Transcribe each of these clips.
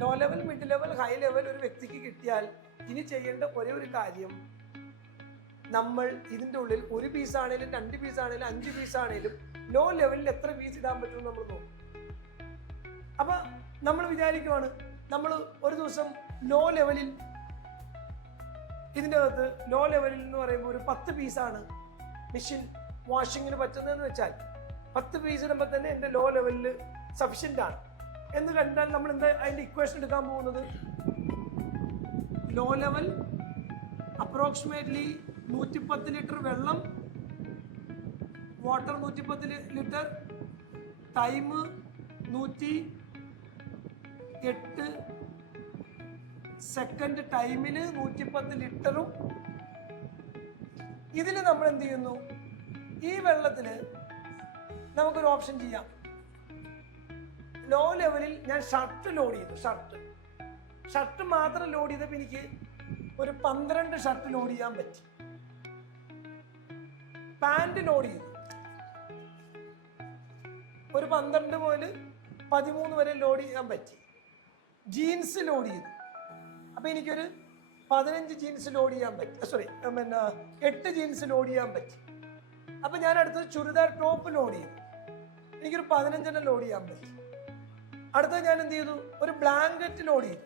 Law level, mid level, high level ഒരു വ്യക്തിക്ക് കിട്ടിയാൽ ഇനി ചെയ്യേണ്ട ഒരേ ഒരു കാര്യം, നമ്മൾ ഇതിൻ്റെ ഉള്ളിൽ ഒരു പീസ് ആണെങ്കിലും 2 പീസ് ആണെങ്കിലും 5 പീസ് ആണെങ്കിലും ലോ ലെവലിൽ എത്ര പീസ് ഇടാൻ പറ്റുമെന്ന് നമ്മൾ നോക്കും. അപ്പൊ നമ്മൾ വിചാരിക്കുവാണ് നമ്മൾ ഒരു ദിവസം ലോ ലെവലിൽ, ഇതിൻ്റെ അകത്ത് ലോ ലെവലിൽ എന്ന് പറയുമ്പോൾ ഒരു 10 പീസാണ് മെഷീൻ വാഷിങ്ങിന് പറ്റുന്നതെന്ന് വെച്ചാൽ 10 പീസ് ഇടുമ്പോൾ തന്നെ എൻ്റെ ലോ ലെവലിൽ സഫിഷ്യൻ്റ് ആണ് എന്ന് കണ്ടാൽ നമ്മൾ എന്താ അതിൻ്റെ ഇക്വേഷൻ എടുക്കാൻ പോകുന്നത്? ലോ ലെവൽ അപ്രോക്സിമേറ്റ്ലി 110 ലിറ്റർ വെള്ളം, വാട്ടർ 110 ലിറ്റർ, ടൈം 108 സെക്കൻഡ്, ടൈമിന് 110 ലിറ്ററും. ഇതിൽ നമ്മൾ എന്ത് ചെയ്യുന്നു? ഈ വെള്ളത്തിൽ നമുക്കൊരു ഓപ്ഷൻ ചെയ്യാം. ലോ ലെവലിൽ ഞാൻ ഷർട്ട് ലോഡ് ചെയ്തു. ഷർട്ട് മാത്രം ലോഡ് ചെയ്തപ്പോൾ എനിക്ക് ഒരു 12 ഷർട്ട് ലോഡ് ചെയ്യാൻ പറ്റി. പാൻറ് ലോഡ് ചെയ്തു ഒരു 12 മുതൽ 13 വരെ ലോഡ് ചെയ്യാൻ പറ്റി. ജീൻസ് ലോഡ് ചെയ്തു, അപ്പൊ എനിക്കൊരു 15 ജീൻസ് ലോഡ് ചെയ്യാൻ പറ്റി. 8 ജീൻസ് ലോഡ് ചെയ്യാൻ പറ്റി. അപ്പൊ ഞാൻ അടുത്തത് ചുരിദാർ ടോപ്പ് ലോഡ് ചെയ്തു, എനിക്കൊരു 15 ലോഡ് ചെയ്യാൻ പറ്റി. അടുത്തത് ഞാൻ എന്ത് ചെയ്തു? ഒരു ബ്ലാങ്കറ്റ് ലോഡ് ചെയ്തു,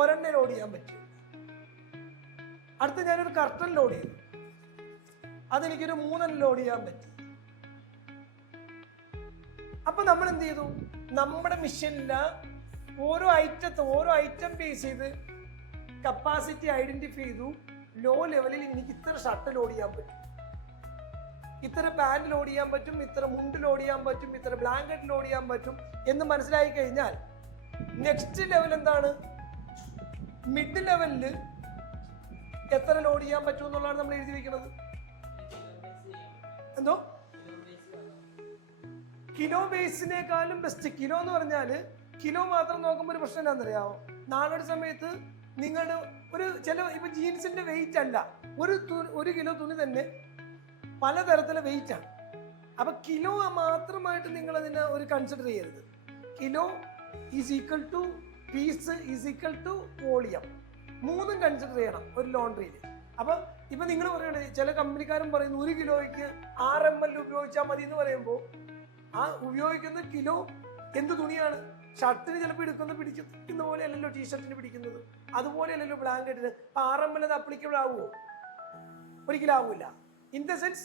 1 ലോഡ് ചെയ്യാൻ പറ്റി. അടുത്ത ഞാനൊരു കർട്ടൻ ലോഡ് ചെയ്തു, അതെനിക്കൊരു 3 ലോഡ് ചെയ്യാൻ പറ്റി. അപ്പൊ നമ്മൾ എന്ത് ചെയ്തു? നമ്മുടെ മെഷീനിൽ ഓരോ ഐറ്റം ബേസ് ചെയ്ത് കപ്പാസിറ്റി ഐഡന്റിഫൈ ചെയ്തു. ലോ ലെവലിൽ എനിക്ക് ഇത്ര ഷർട്ട് ലോഡ് ചെയ്യാൻ പറ്റും, ഇത്ര പാൻറ് ലോഡ് ചെയ്യാൻ പറ്റും, ഇത്ര മുണ്ട് ലോഡ് ചെയ്യാൻ പറ്റും, ഇത്ര ബ്ലാങ്കറ്റ് ലോഡ് ചെയ്യാൻ പറ്റും എന്ന് മനസ്സിലായി കഴിഞ്ഞാൽ നെക്സ്റ്റ് ലെവൽ എന്താണ്? മിഡ് ലെവലിൽ എത്ര ലോഡ് ചെയ്യാൻ പറ്റും എന്നുള്ളതാണ് നമ്മൾ എഴുതി വെക്കുന്നത്. എന്തോ കിലോ ബേസിനേക്കാളും ബെസ്റ്റ്. കിലോ എന്ന് പറഞ്ഞാൽ കിലോ മാത്രം നോക്കുമ്പോൾ ഒരു പ്രശ്നം എന്താണെന്നറിയാമോ? നാളെ ഒരു സമയത്ത് നിങ്ങളുടെ ഇപ്പൊ ജീൻസിന്റെ വെയിറ്റ് അല്ല, ഒരു കിലോ തുണി തന്നെ പലതരത്തിലെ വെയിറ്റ് ആണ്. അപ്പൊ കിലോ മാത്രമായിട്ട് നിങ്ങൾ അതിനെ ഒരു കൺസിഡർ ചെയ്യരുത്. Kilo is equal to piece is equal to volume, മൂന്നും കൺസിഡർ ചെയ്യണം ഒരു ലോണ്ടറിയിൽ. അപ്പൊ ഇപ്പൊ നിങ്ങൾ പറയണേ, ചില കമ്പനിക്കാരും പറയുന്നു 1 കിലോയ്ക്ക് 6 ml ഉപയോഗിച്ചാൽ മതി എന്ന് പറയുമ്പോൾ ആ ഉപയോഗിക്കുന്ന കിലോ എന്ത് തുണിയാണ്? ഷർട്ടിന് ചിലപ്പോൾ പിടിക്കുന്ന പോലെ അല്ലല്ലോ ടീഷർട്ടിന് പിടിക്കുന്നത്, അതുപോലെ അല്ലല്ലോ ബ്ലാങ്കറ്റിന്. 6 ml അത് അപ്ലിക്കബിൾ ആവുമോ? ഒരിക്കലും ആവൂല. In the sense